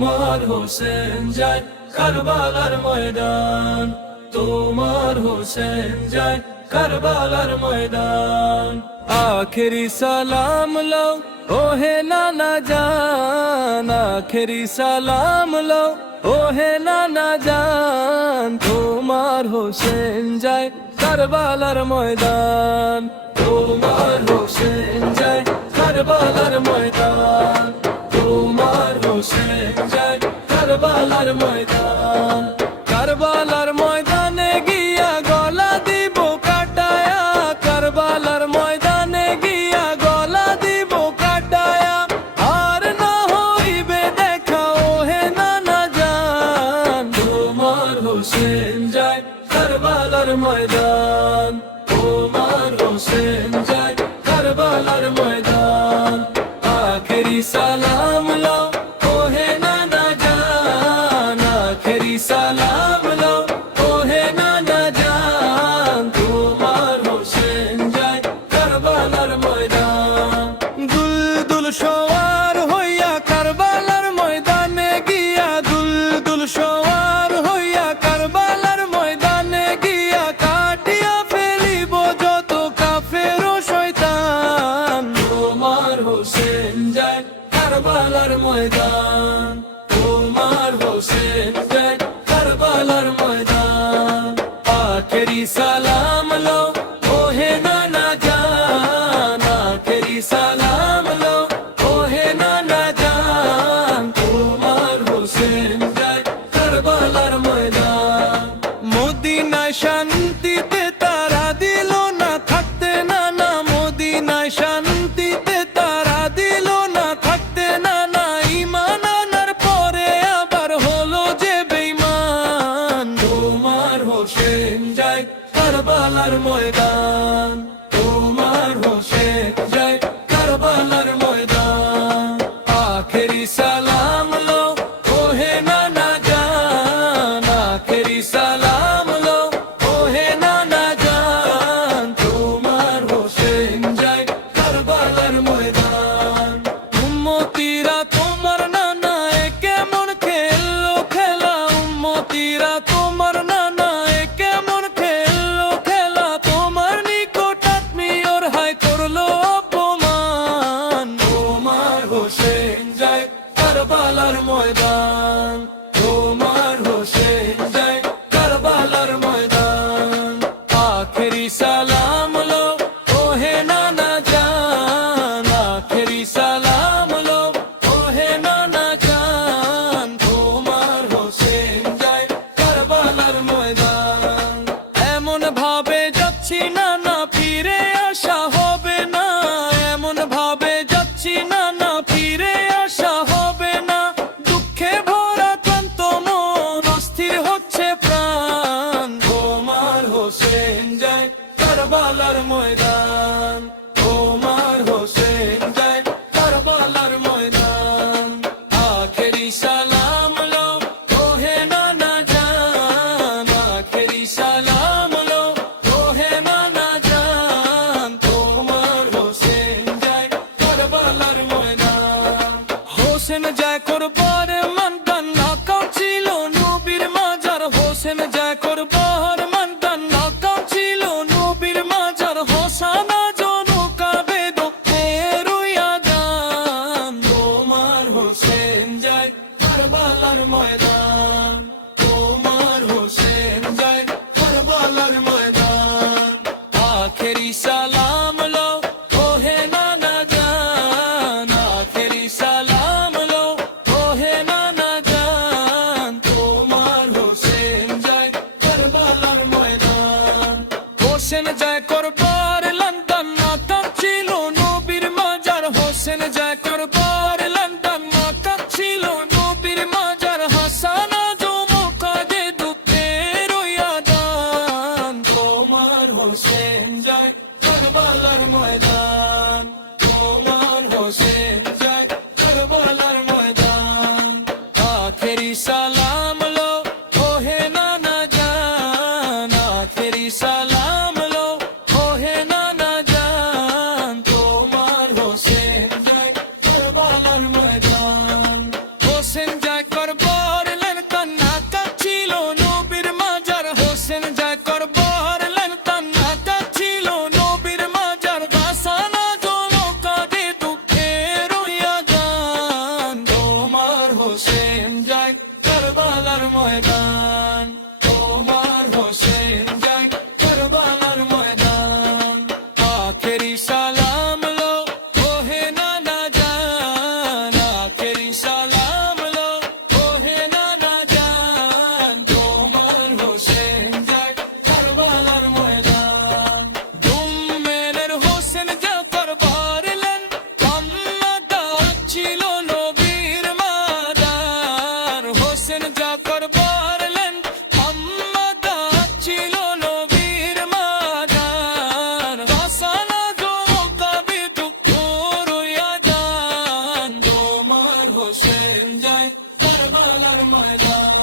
তোমার হোসেন যায় কারবালার ময়দান, তোমার হোসেন যায় কারবালার ময়দান। আখেরি সালাম লও ওহে নানা জান, আখেরি সালাম লও ওহে নানা জান। তোমার হোসেন যায় কারবালার ময়দান, তোমার হোসেন যায় কারবালার ময়দান, তোমার হোসেন যায় কারবালার ময়দান। কারবালার ময়দানে গিয়া গলা দিব কাটায়া, কারবালার ময়দানে গিয়া গলা দিব কাটায়া। আর না হইবে দেখা ওহে নানা জান, তোমার হোসেন যায় কারবালার ময়দান, তোমার হোসেন যায় কারবালার ময়দান। আখেরি সালাম লও ওহে নানা জান, আখেরি সালাম লও ওহে নানা জান। তোমার হোসেন যায় কারবালার ময়দান। দুলদুল সওয়ার হইয়া কারবালার ময়দানে গিয়া, দুলদুল সওয়ার হইয়া কারবালার ময়দানে গিয়া কাটিয়া ফেলিব যত কাফের ও শয়তান। তোমার হোসেন যায় কারবালার ময়দান, তোমার হোসেন যায় কারবালার ময়দান। আখেরি সালাম লও ওহে নানা জান, আখেরি সালাম লও ওহে নানা জান। তোমার হোসেন যায় কারবালার ময়দান। মদিনায় শান্তিতে তারা দিল না থাকতে নানা, মদিনায় শান্তিতে তারা দিল না থাকতে নানা। ঈমান আনার পরে আবার হলো যে বেঈমান। তোমার হোসেন যায় কারবালার ময়দান, তোমার হোসেন যায় কারবালার ময়দান। আখেরি সালাম লও ওহে নানা জান, আখেরি সালাম লও ওহে নানা জান। তোমার হোসেন যায় কারবালার ময়দান। উম্মতিরা তোমার নানা এ কেমন খেললো খেলা, উম্মতিরা তোমার নানা এ কেমন খেললো খেলা। তোমার নিকট আত্মীয়র হায় করলো অপমান। তোমার হোসেন যায় কারবালার ময়দান, তোমার হোসেন যায় কারবালার ময়দান। আখেরি সালাম লও ওহে নানা জান, আখেরি সালাম লও ওহে নানা জান। তোমার হোসেন যায় কারবালার ময়দান। এমন ভাবে যাচ্ছি নানা ফিরে আসা হবে না, এমন ভাবে যাচ্ছি নানা ফিরে আসা হবে না। দুঃখে ভরা ক্লান্ত মন অস্থির হচ্ছে প্রাণ। তোমার হোসেন যায় কারবালার ময়দান, তোমার হোসেন যায় কারবালার ময়দান। আখেরি সালাম লও ওহে নানা জান, আখেরি সালাম লও ওহে নানা জান। তোমার হোসেন যায় কারবালার ময়দান। হোসেন যায় করবার ময়দান, নাকাও ছিল নবীর মাজার। হোসেন যায় করবার ময়দান, নাকাও ছিল নবীর মাজার। হোসানা জনকা বেদ রুইয়া যান। তোমার হোসেন যায় কারবালার ময়দান, তোমার হোসেন যায় কারবালার ময়দান। আখেরি সালাম লও ওহে নানা জান, আখেরি সালাম লও ওহে নানা জান। তোমার হোসেন যায় কারবালার ময়দান। হোসেন যায় করবার লন্ডন, নাকাম ছিল নবীর মাজার। হোসেন যায় করবার লন্ডন, নাকাম ছিল নবীর মাজার। হাসানা ময়দান তোমার হোসেন যায় কারবালার ময়দান আখেরি সালাম লো ওহে নানা জান আখেরি সালাম লো ওহে নানা জান তোমার হোসেন যায় কারবালার ময়দান দুম্মেলের হোসেন যা করবারলেন কাম্মাটা ছিল নবীর মাদার হোসেন যা করবারলেন কাম্মাটা ছিল নবীর মাদার কাসানা জো কবি দুঃখর ইয়াদান তোমার হোসেন যায় কারবালার ময়দান